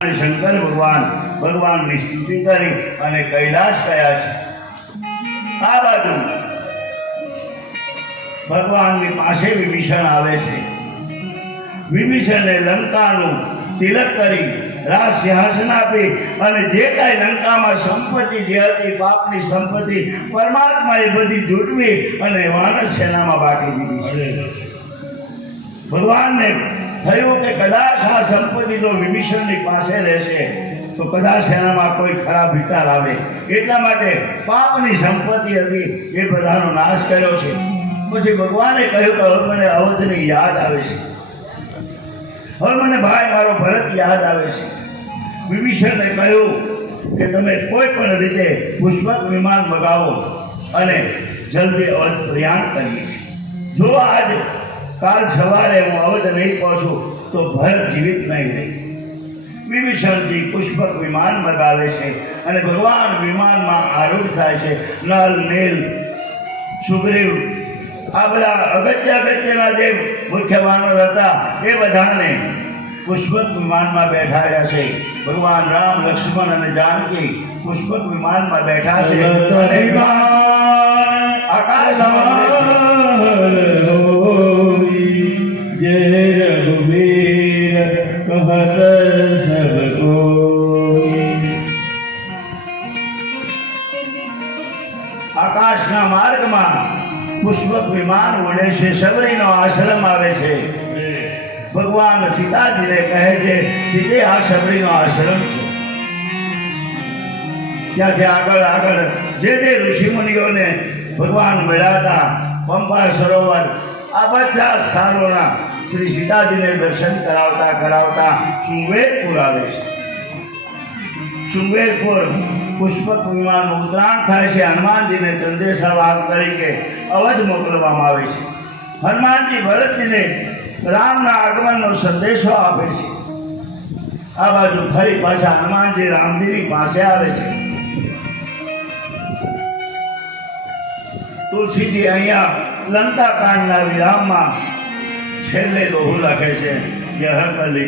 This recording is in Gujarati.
શંકર ભગવાનની સ્તુતિ કરી અને કૈલાશ ગયા છે। આ બાજુ ભગવાનની પાસે વિભીષણ આવે છે। વિભીષણને લંકાનું તિલક કરી રાજ સિંહાસન આપી અને જે કાંઈ લંકામાં સંપત્તિ જે હતી પાપની સંપત્તિ પરમાત્માએ બધી જૂટવી અને વાનર સેનામાં બાકી દીધી। ભગવાનને થયું કે કદાચ આ સંપત્તિ જો વિભીષણની પાસે રહેશે તો કદાચ એનામાં કોઈ ખરાબ વિચાર આવે, એટલા માટે પાપની સંપત્તિ હતી એ બધાનો નાશ કર્યો છે। પછી ભગવાને કહ્યું કે હવે મને અવધની યાદ આવે છે, હવે મને ભાઈ મારો ભરત યાદ આવે છે। વિભીષણને કહ્યું કે તમે કોઈ પણ રીતે પુષ્પક વિમાન મગાવો અને જલ્દી અવધ પ્રયાણ કરીએ। જો આજ કાલ સવારે હું અવધ નહીં પહોંચું તો ભરત જીવિત નહીં રહે। વિભીષણજી પુષ્પક વિમાન મગાવે છે અને ભગવાન વિમાનમાં આરૂઢ થાય છે। નલ, નીલ, સુગ્રીવ આ બધા અગત્યના જે મુખ્ય વાનર હતા એ બધાને પુષ્પક વિમાનમાં બેઠાડ્યા છે। ભગવાન રામ, લક્ષ્મણ અને જાનકી પુષ્પક વિમાનમાં બેઠા છે। जय रघुवीर कहत सब कोई। આકાશના માર્ગમાં પુષ્પક વિમાન ઉડે છે, સબરીનો આશ્રમ આવે છે। ભગવાન સીતાજીને કહે છે સીતે આ સબરીનો આશ્રમ છે। ત્યાંથી આગળ જે ઋષિમુનિઓને ભગવાન મળ્યા હતા, પંપા સરોવર, આ બધા સ્થાનોના શ્રી સીતાજીને દર્શન કરાવતા શૃંગવેરપુર આવે છે। શૃંગવેરપુર પુષ્પક વિમાનનું ઉતરાણ થાય છે। હનુમાનજીને સંદેશાવાહક તરીકે અવધ મોકલવામાં આવે છે। હનુમાનજી ભરતજીને રામના આગમનનો સંદેશો આપે છે। આ બાજુ ફરી પાછા હનુમાનજી રામજીની પાસે આવે છે। તુલસીજી અહીંયા લંકાકાંડના વિરામમાં છેલ્લે દોહું લખે છે, યહ કલી